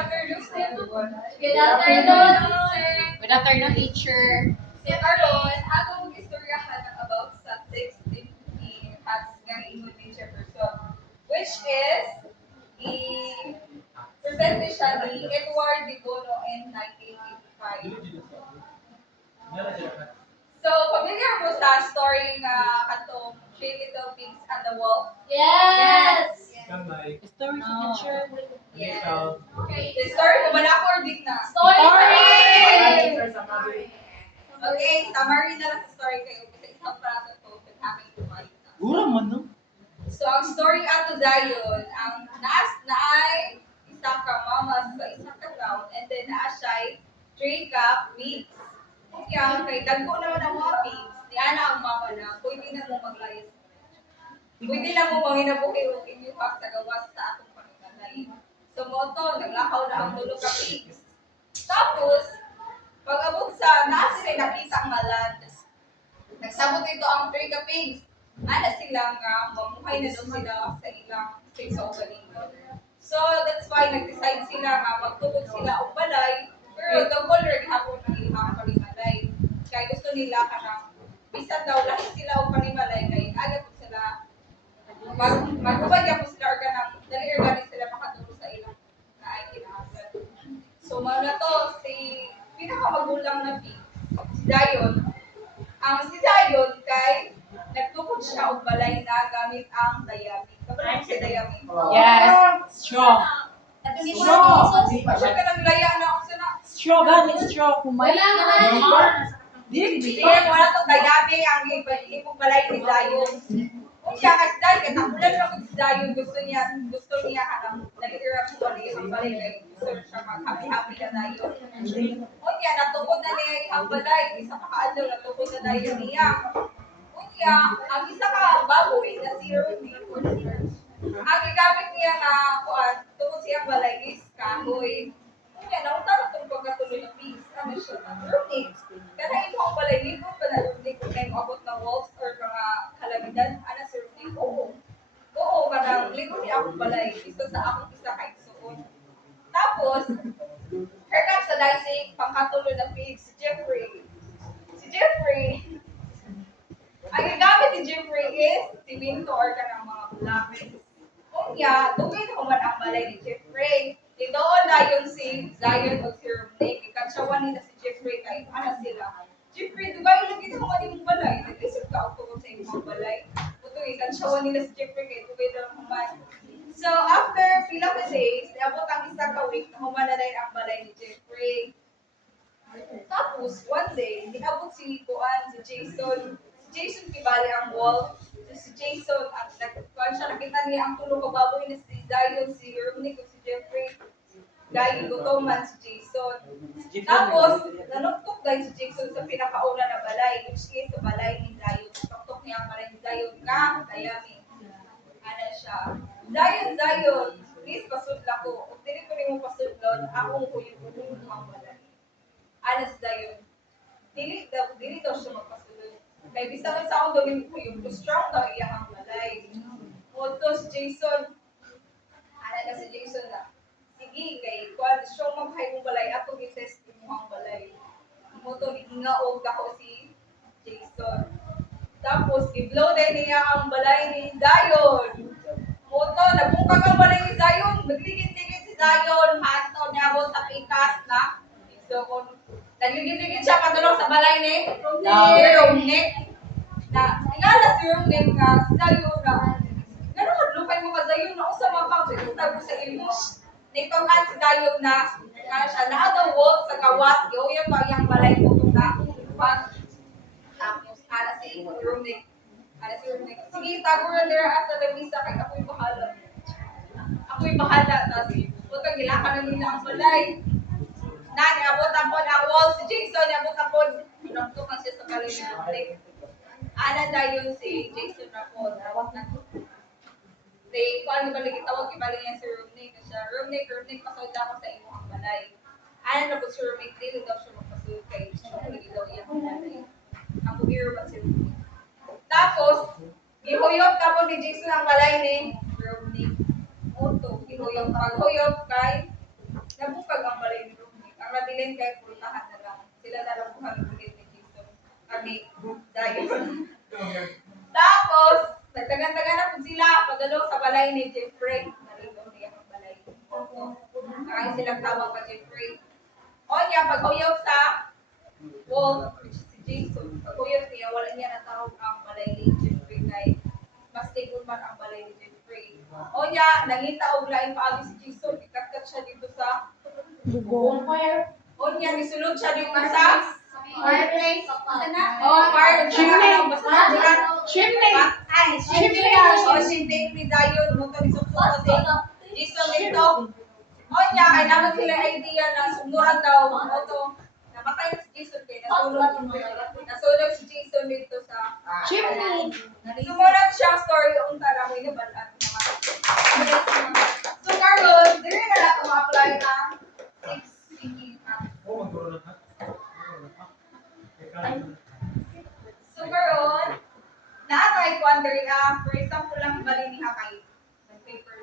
everyone. Good afternoon. Good afternoon, teacher. Si Karon, akong istoryahan about sa 16 hats ng ingon ni Jefferson, which is i-present siya ni Edward de Bono in 1985. So, familiar mo sa story nga katong Three Little Pigs and the Wolf? Yes. Story, teacher. Yes. The story mo ba na din na? Story. Okay, summary na lang sa story kayo kasi isang prato to sa aming tumalit na. Ura man, no? So, ang story ato dayon, ang naay isa ka mama sa isang ka ground and then naa siya'y 3 ka pigs. Kaya kay dagko naman ang mga pigs, ni ana ang mama na, pwede na mo maglayas. Pwede na mo manginabuhi-uhin yung sa gawas sa atong pagkakalay. So, moto, naglakaw na ang tulo ka pigs. Tapos, pag-abot sa naas sila nakita ang land, nagsabot ito ang 3 ka pigs. Ana sila nga, mamuhay na daw sila sa ilang pigs sa ugalingon. So, that's why nag-decide sila nga magtulog sila og balay, pero the already hapon ng ilang panimalay. Kaya gusto nila ka ng, bisan daw lahi sila og panimalay, kaya agad po sila, magubagyan po sila or ganang, dali organic sila makatulog sa ilang na ay kinahanglan. So, mga to, si pinakamagulang na pig, si Zion. Ang si Zion kay nagtukod siya og balay na gamit ang dayami. Kapag si dayami. Yes. Straw. Siya ka nang laya na ako na. Straw, gani, straw. Kumay. Wala nga. Sige, wala tong dayami ang ipong balay ni Zion. Kung siya kasi dahil katapulan naman si Zion, gusto niya kanang nag-irap sa balay ang balay kay gusto siya mag-happy-happy na Zion. Kaya natukod na niya ang balay, isa pa kaadlaw natukod na Zion niya. Kaya ang isa ka baboy na si Ruby, ang gigamit niya nga kuan, tungod siya balay is kahoy. Kaya naunta na itong pagkatuloy ng pigs. Ano siya na? Ruby. Kaya ito ang balay nito, pa na Ruby kung kayo abot na wolves or mga kalamidad. Ano si Ruby? Oo. Oo, parang ligo niya akong balay. Gusto sa akong isa kahit suon. Tapos, here comes the dicing pangkatuloy ng pigs, si Jeffrey. Si Jeffrey, ang gagamit ni Jeffrey is simento or ka ng mga blocks. Kaya, dugay na kuman ang balay ni Jeffrey. Dito na yung si Zion o si Rumney. Ikatsawan nila si Jeffrey kahit ano sila. Jeffrey, dugay lagi na kuman yung balay. Nag-isip ka ako sa imong balay. Ito, ikatsawan nila si Jeffrey kahit dugay na kuman. So, after pila ka days, abot ang isang ka week na kuman na rin ang balay ni Jeffrey. Tapos, one day, niabot si Kuan, si Jason. Jason kibali ang wall. So, si Jason, ang nagkuhan siya, nakita niya ang tulong kababoy na si Zion, si Rumney, si Jeffrey. Dahil gutoman si Jason. Tapos, nanuktok dahil si Jason sa pinakauna na balay, which is sa balay ni Zion. Tuktok niya ang balay ni Zion nga, dayami. Ano siya? Zion, please pasudla ko. Kung dili ko rin mo pasudlon, akong huyog-huyog ang balay. Ano si Zion? Dili daw siya magpasulod. Kaya bisa man sa akong gawin ko yung strong daw iyahang balay. Moto si Jason. Ano na si Jason na? Sige, kay kuan strong maghay mong balay ato gi-test mo ang balay. Moto hingaog ako si Jason. Tapos gi-blow din niya ang balay ni Zion. Moto nagmukag ang balay ni Zion, nagligid-ligid si Zion, hato niya abot sa pikas na. So kung nagligid-ligid siya padulong sa balay ni Rumney. Na ingala si Rumney nga si Zion na gano'n lupay mo ka Zion na usa mapagpitag sa imo. Nagpangkat si Zion na siya na daw wolf sa kawas yung pa iyang balay mo kung na tapos ala si Rumney. Sige, tago na nila at sa lamisa kay ako'y bahala. Ako'y bahala. Tapos, putang gilakan na nila ang balay. Nani, abot ang ang wall si Jason, abot ang pod. Pinagtukan siya sa balay ni Rumney. Ana na yun si Jason na po. Kung ano ba nagitawag, ibalik niya si Rumney. Kasi Rumney, pasawid ako sa imo ang balay. Ana na po si Rumney, dili daw siya magpasawid kay siya lagi daw iyang balay. Ang bugiro ba si Rumney. Tapos, gihuyop tapos ni Jason ang balay ni Rumney. Oto, gihuyop. Paghuyop kay Maylin kay pultahan na lang. Sila na lang buhay ulit ni Jason. Kami, dayon. Tapos, nagtagan-tagan na po sila pagalo sa balay ni Jeffrey. Nalito niya ang balay. Kaya silang tawag pa Jeffrey. O niya, pag-uyaw sa wall, which is si Jason, pag-uyaw niya, wala niya natawag ang balay ni Jeffrey kay mas tingol man ang balay ni Jeffrey. O niya, nangita og lain paagi si Jason, ikat-kat siya dito sa bonfire. O niya, nisulod siya dito sa Fireplace. Sana? fire. Chimney. Basta Chimney. Ay, Chimney. O, chimney ni Dayon, mo to nisuksuko si Jason dito. O niya, kailangan sila idea na sumuran daw. O to, namatay na si Jason kaya nasulog si Jason dito sa Chimney. sumuran siya story yung taramoy na balat. So, karon, dire na lang ma-apply ng 6 thinking hacks. So, karon, naatay ko under for example lang bali ni Hakay. Paper.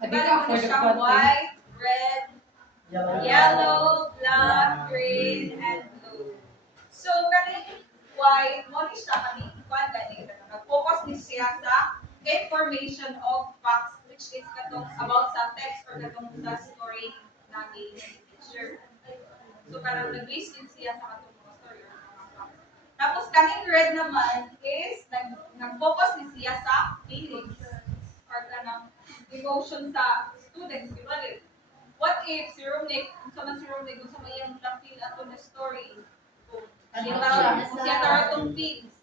Bali mo siya white, red, yellow, black, green, and blue. So, kani white, mo ni siya kani kwan gani nag-focus ni siya sa information of facts which is katong about sa text or katong sa story na ni teacher. So, karang nag-base din siya sa katong mga story or mga facts. Tapos, kaning red naman is nag-focus ni siya sa feelings or kanang emotion sa students. Diba? What if si Romnick, kung sa man si Romnick, kung sa may yung feel ato na story, kung siya taratong feels.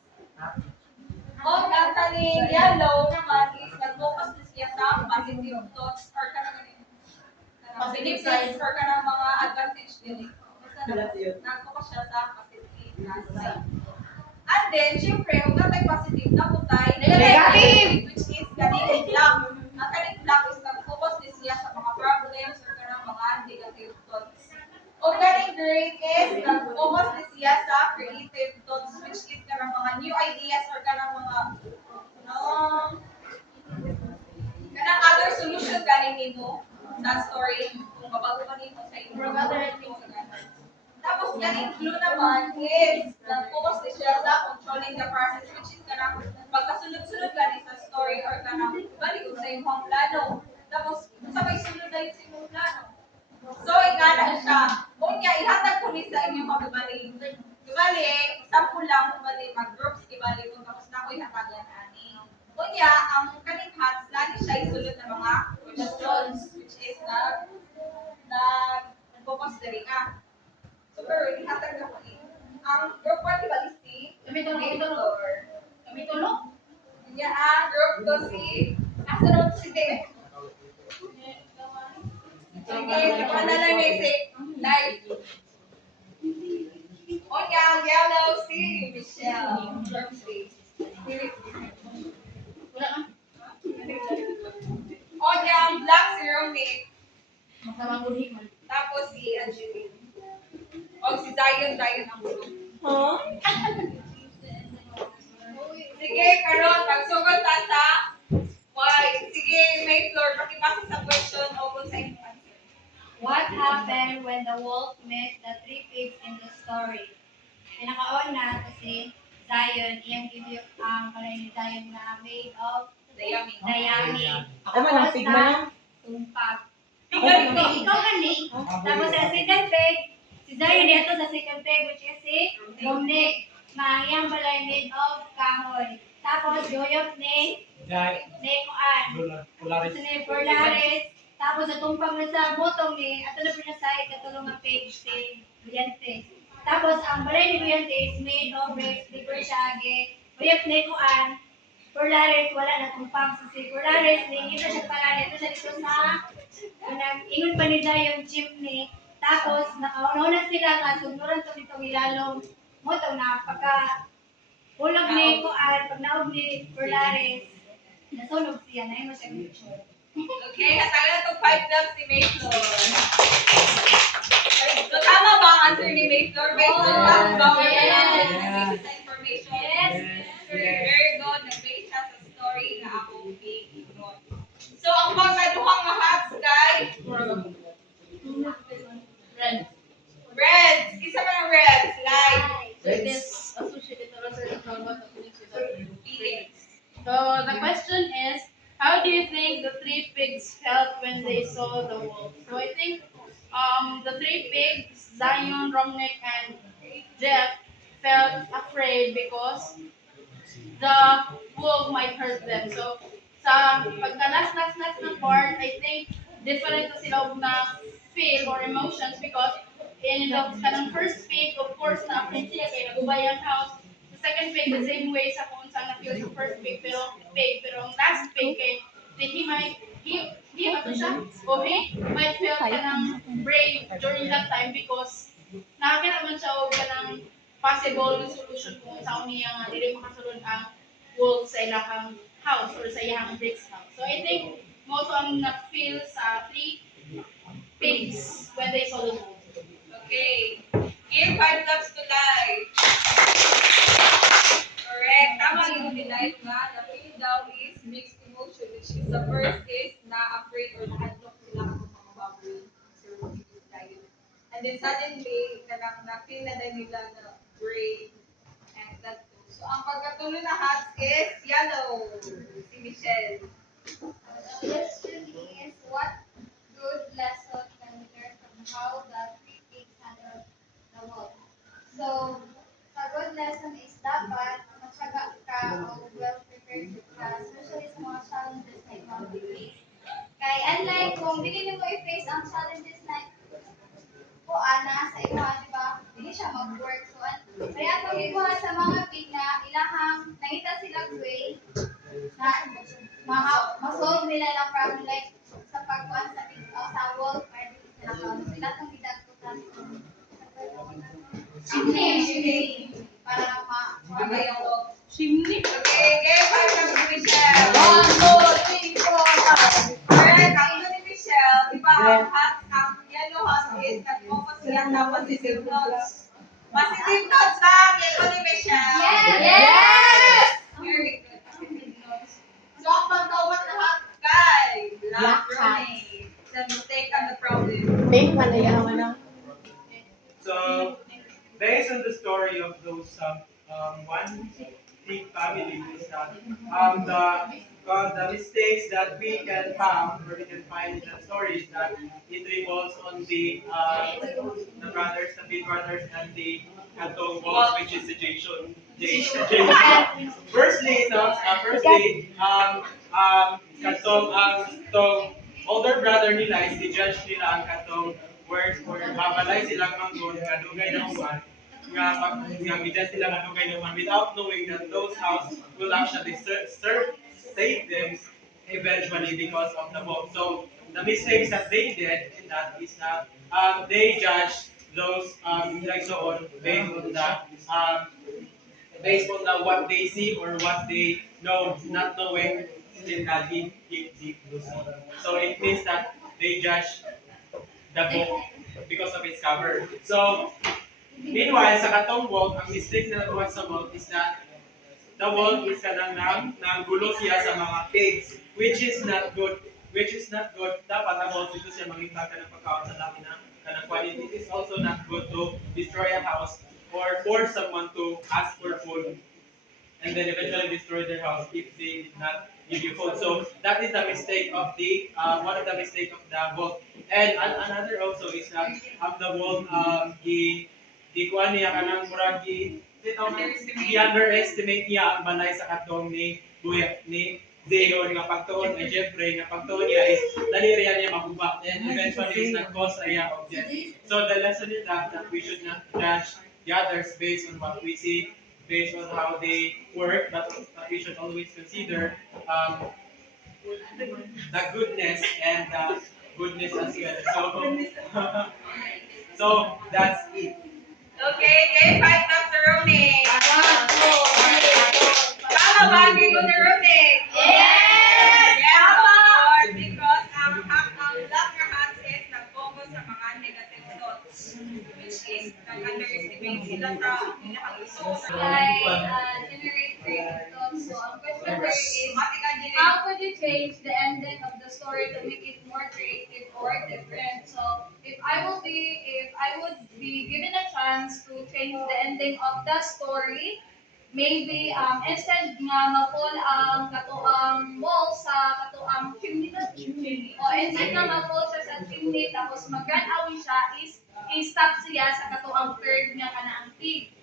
O ang kaning yellow naman is nag-focus na siya sa positive thoughts or kanang benefits or kanang mga advantage din. Nag-focus siya sa positive na side. And then, syempre, kung natay positive na putay, Negative! which is kaning black. Ang kaning black is nag-focus din siya sa mga problems or kanang mga negative thoughts. O kaning green is nag-focus din siya sa creative thoughts, which is kanang mga new ideas or kanang mga kanang other solution galing nimo sa story kung mabago pa nimo sa imong tapos galing blue naman is nag-focus din siya sa controlling the process, which is kanang pagkasunod-sunod gani sa story or kanang balik sa imong plano. Tapos sa may sunod na yun sa imong plano. So, ingana siya. Unya, ihatag ko ni sa inyong magbalik. Kibali, sample lang kibali, mag-groups kibali kung tapos na ko ihatagan ani. Unya, ang kaning hats, lagi siya isulod ng mga questions, which is nag-focus diri ka. So, pero ihatag na ko ni. Ang group 1 kibali si Victor. Kami tulog? Unya, ang group 2 si asa na si Dave? Sige, sa lang ni si Light. O yang yellow si Michelle. Wala ka? O yang black si Romy. Masamang ulit man. Tapos si Angeline. O si Zion ang blue. Sige, karon pagsugod ta sa white. Sige, may floor. Pakipasa sa question o kung sa inyong answer. What happened when the wolf met the three pigs in the story? Pinakauna kasi Zion, iyang give ang palay ni Zion na made of Dayami. dayami. Ako man ang pig man. Tumpag. Ikaw ito. Ikaw gani. Tapos sa second pig, si Zion dito sa second pig, which is si Romnick. Na iyang balay made of kahoy. Tapos yoyok ni Kuan. Tapos ni Polaris. Tapos natumpag na sa botong ni ato na pinasay katulong ang page si Brillante. Tapos ang balay ni Brillante is made of bricks, liquor siya uyap ni Kuan. Polaris wala na tumpag si Polaris ni ito siya pala dito sa ingon pa ni Zion chimney. Tapos nakaunaw sila nga sunuran to nitong ilalong mo to na pagka ulag ni Kuan pag naog ni Polaris nasunog siya na mo siya picture. Okay, hatagan itong 5 clubs si Mayflower. So, tama ba ang answer ni Mayflower? Based on facts ba? Or Yes. sa information? Yes. Very good. Nag-base siya sa story na ako big. So, ang pagkaduhang nga hats kay Red. Reds! Isa man ang Reds. Like, So it is associated to Phoenix. So the question is, how do you think the three pigs felt when they saw the wolf? So I think the three pigs, Zion, Romnick, and Jeff, felt afraid because the wolf might hurt them. So sa pagka-last na part, I think different na sila og na feel or emotions because in the kanang first pig, of course, na afraid sila kay nagubay ang house. The second pig, the same way sa kung saan na-feel sa first pero ang last pig kay he might, ato siya, o he might feel kanang brave during that time because nakakita man siya og kanang possible solution kung saan niya nga dili makasulod ang wolf sa ilahang house or sa ilahang bricks house. So I think mo to ang na-feel sa three pigs when they saw the wolf. Okay. Give 5 laps to life. Correct. Tama yung denied nga. The feel daw is mixed emotion, which is the first is na-afraid or na-unlock sila kung mga baboy. So, and then suddenly, na-feel na din nila na brave and that too. So, ang pagkatuloy na hats is yellow. Si Michelle. The question is, what good lesson can we learn from how the three pigs handled the wolf? So, the good lesson is dapat matyaga ka o well prepared ka, especially sa mga challenges na ikaw i-face. Kaya unlike kung hindi mo i-face ang challenges na ana sa imuha, di ba? Hindi siya mag-work. So, kaya pag imuha sa mga pig na ilahang nangita silang way na masolve nila lang problem like sa pagkuhan sa pig sa wolf or sila sila itong gidagkutan. Chimney. Para Okay, yung wolf. Chimney. Okay, give 5 laps to Michelle. 1, 2, 3, 4, 5. Correct. Ang ito ni Michelle, di ba, ang hats, ang yellow hats is nag-focus siya sa positive notes. Positive notes lang, ito ni Michelle. Yes! Very good. Positive notes. So, ang pagkawat na hat, guys, black grenade. The mistake and the problem. Pink malayawan ng So, based on the story of those one big family, is that the mistakes that we can found or we can find in the story is that it revolves on the brothers, the big brothers, and the Katong boss, which is the Jason. Firstly, Katong ang older brother nila is the judge nila ang Katong words or mabalay silang manggon kadugay na uwan nga gidya sila kadugay na uwan without knowing that those house will actually save them eventually because of the bomb. So the mistakes that they did in that is that they judged those like so on based on the what they see or what they know, not knowing in that deep blue sea. So it means that they judge the book because of its cover. So meanwhile, sa katong wolf, ang mistake na nagawa sa wolf is that the wolf is kanang nanggulo siya sa mga pigs, which is not good. Which is not good. Dapat ang wolf dito siya mangita ka ng pagkaon sa laki na kanang quality. It is also not good to destroy a house or force someone to ask for food and then eventually destroy their house if they did not give you food. So that is the mistake of the one of the mistake of the wolf. And another also is that the wolf di kuan niya kanang murag underestimate niya ang balay sa katong ni Zeo nga pagtuon ay Jeffrey nga pagtuon niya is dali riya niya makuha and eventually is nag-cause iya of death. So the lesson is that we should not judge the others based on what we see, based on how they work, but we should always consider the goodness and the goodness as well. So that's it. Okay, game 5 laps to Rooney. Tama ba ang game ni Rooney? Yes! Yes, of course, because ang black na hats is nag-focus sa mga negative thoughts, which is nag-underestimate sila sa nilang gusto. Generate creative thoughts. So, ang question here is, how could you change the ending of the story to make it more creative or different? So, if I I would be given a chance to change the ending of the story. Maybe instead nga ma-fall ang katuang wall sa katuang chimney o instead nga ma-fall siya sa chimney tapos mag-run away siya is i-stop siya sa katuang third nga kanaang pig.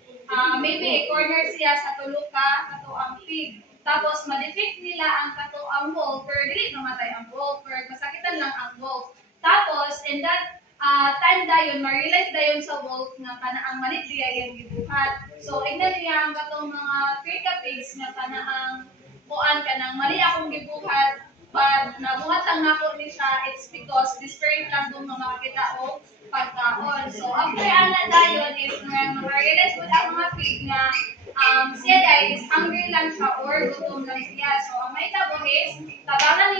Maybe i-corner siya sa tulo ka katuang pig. Tapos ma-defeat nila ang katuang wolf pero dili mamatay ang wolf pero masakitan lang ang wolf. Tapos in that time dayon ma-realize dayon sa wolf nga kana ang mali diya yang gibuhat. So ignan niya ang katong mga three ka pigs nga kana ang kuan kanang mali akong gibuhat but nabuhat lang nako ni siya. It's because desperate lang kung makakita og pagkaon. So after ana dayon is ma-realize pud ang mga pig nga siya dahil is hungry lang siya or gutom lang siya. So ang may tabo is tabangan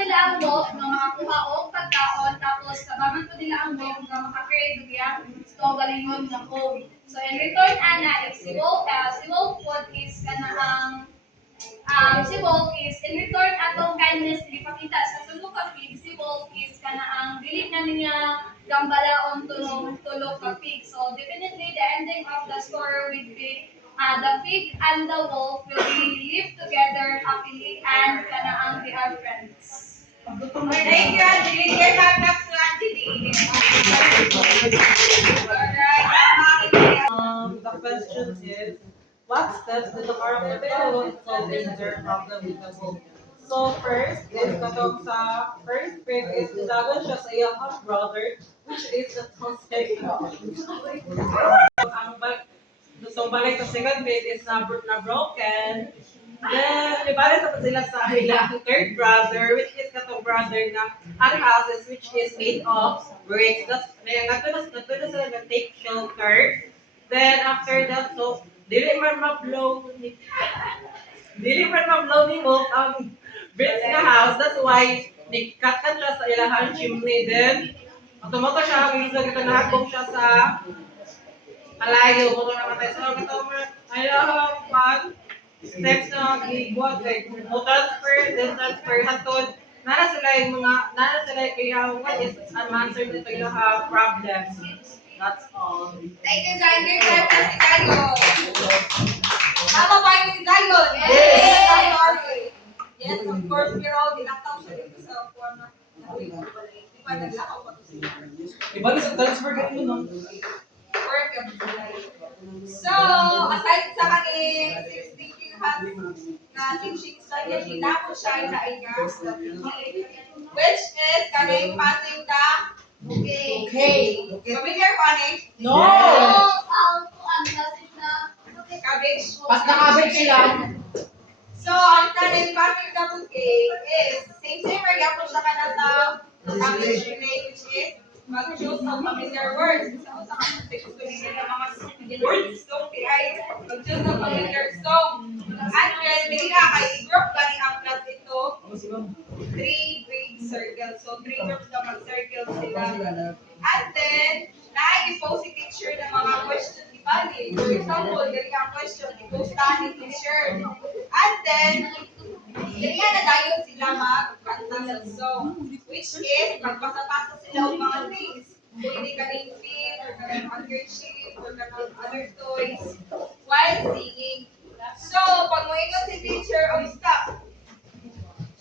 nila ang wolf nga makakuha og pagkaon tapos tabangan po nila ang wolf nga maka-create og yang galingon nga home. So in return ana is si wolf food is kana si wolf is in return atong kindness ipakita sa tulo ka pig. Si wolf is kana ang dili na niya gambalaon tulo ka pig. So definitely the ending of the story will be the pig and the wolf will be live together happily and kana ang they are friends. Thank you, Angelique. Get back next to Angelique. Alright. The question is, what steps did the character follow in solving their problem with the wolf? So first is katong sa first pig is isagon siya sa iyang half brother, which is the second. So balik sa second pig is na broken. Then, ibalik sa sila sa ilang third brother, which is katong brother na ang houses, which is made of bricks. That's, natuna sila na-take shelter. Then, after that, so, dili man ma-blow ni Wolf ang bricks na house. That's why, nikat-kat siya sa ilang chimney. Then, automato siya, minsan ito nahagong siya sa kalayo. Kung namatay. So, ito, ayaw, steps na gibuhat kay transfer hatod nara sila yung kaya what is an answer to yung problems. That's all. Thank you, Zion. Give time to si Zion. Tama ba yung si Zion? Yes. I'm sorry. Yes, of course, pero dinaktaw siya dito sa form na di pa naglakaw pa to siya. Iba sa transfer ganito no. Work ka ba sila? So, aside sa kaning 60 na teaching study, hinapon siya na inya which is kaning passing the okay. Familiar ko ani? No. Cabbage. Pas na cabbage lang. So, ang kaning passing the bouquet is same magyapon siya kana sa cabbage relay which is mag-choose ng familiar words. Isa sa mga words song ay mag-choose ng familiar song. And then, bigla kay group gani ang class ito. 3 big circles. So, 3 groups na mag-circle sila. And then, na-i-post si teacher ng mga question ni Bali. For example, gani ang question, i-post ni teacher. And then, ganyan na dayon sila magkanta ng song. Which is, magpasa-pasa sila ng mga things. Pwede kaning pin, or kaning handkerchief, or kaning other toys, while singing. So, pag moingon si teacher, stop.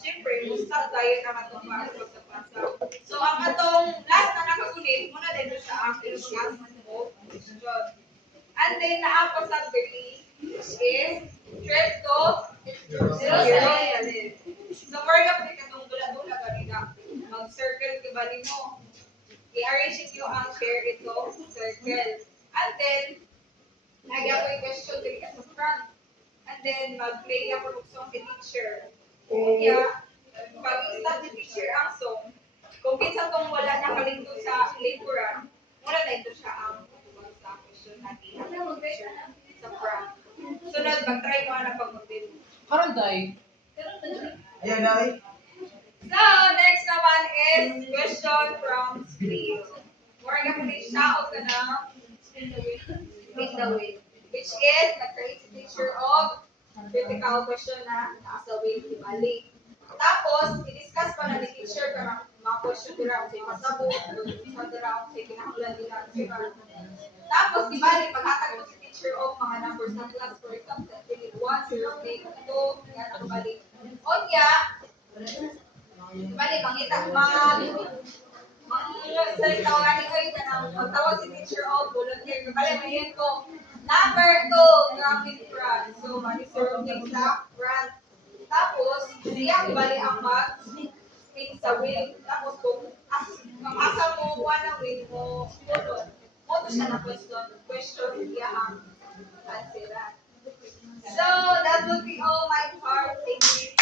Siyempre, stop tayo na katong pasa-pasa. So, ang atong last na nakagunit, muna din sa aking last mo. And then, naapos sa beli, which is, thread to, zero. So, more up din katong dula-dula kanina. Mag-circle ka ba mo? I-arrange nyo ang share ito, circle. And then, nagyan ko yung question din sa front. And then, mag-play ako ng song si teacher. Kaya, pag i-start ni teacher ang song, kung kinsa tong wala nakalingko sa likuran, wala na ito siya ang sa question natin. Sa front. Sunod, mag-try mo na pag-mobile. Karon day. Ayan, day. So, next naman is question from screen. More nga po ni Shao ka na spin the wheel. Which is, nag-create si teacher of critical question na nasa wheel ni Bali. Tapos, i-discuss pa na ni teacher karang mga question nila kung sa'yo masabot, or sa nila kung sa'yo kinahanglan nila answer. Tapos, di ba, paghatag mo si teacher o mga numbers ng class, for example, 1, 0, 2, yan ang balik. O niya, di ba, mangita, salita ko galing kayo na magtawag si teacher o volunteer. Di ba, mayin ko, number 2, traffic front. So, mali sir, next na, front. Tapos, siya bali ang mag-speak sa wheel. Tapos, kung asa mo, one wheel mo, tulot. Moto siya na question, niya ang answeran. So, that would be all my part. Thank you.